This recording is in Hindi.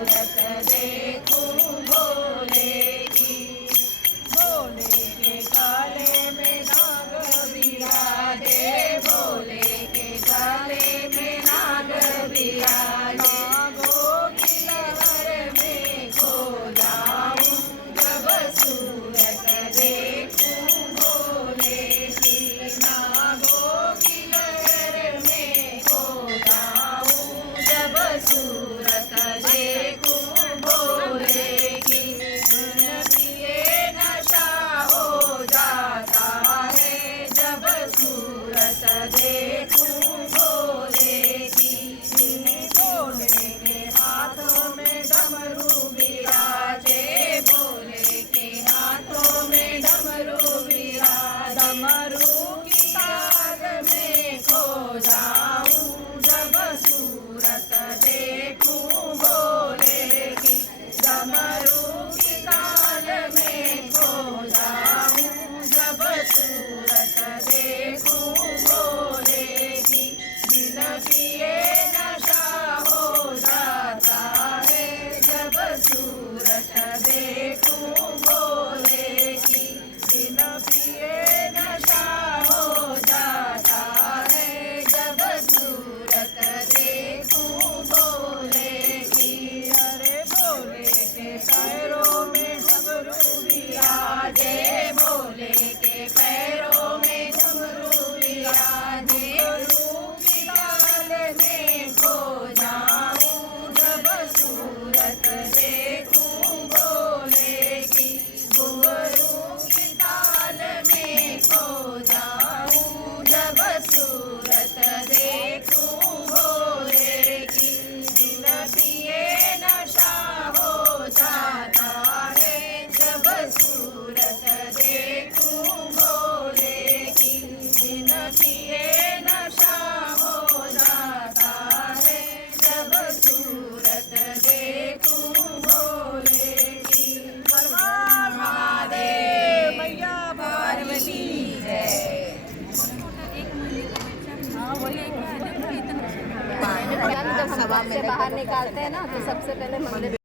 सूरत देखूं भोले की। भोले के गले में नाग विराजे, भोले के गले में नाग विराजे। नागों की लहर में खो जाऊं जब सूरत देखूं भोले की। नागों की लहर में खो जाऊं जब सूरत देखूं भोले की। धुन पिए नशा हो जाता है जब सूरत देखूं भोले की। भोले के हाथों में डमरू विराजे, भोले के हाथों में डमरू विराजे। डमरू की ताल में खो जाऊं जब सूरत देखूं भोले की। डमरू की ताल में खो जाऊं जब सूरत देखूं भोले की। बिन पिए नशा हो जाता है जब सूरत देखूं भोले की। बिन पिए नशा हो जाता है जब सूरत देखूं भोले की। अरे भोले के पैरों में डमरू विराजे, भोले के पैरों में डमरू विराजे। डमरू की ताल में खो जाऊं जब सूरत देखूं भोले की। घुंघरू की ताल में खो जाऊं जब सूरत देखूं भोले की। बिन पिए नशा हो जाता है जब सूरत देखूं भोले की। बिन पिए नशा हो जाता है जब सूरत देखूं भोले की। हर हर महादेव, मैया पार्वती जय। जब हम घर से बाहर निकालते हैं ना तो सबसे पहले मंदिर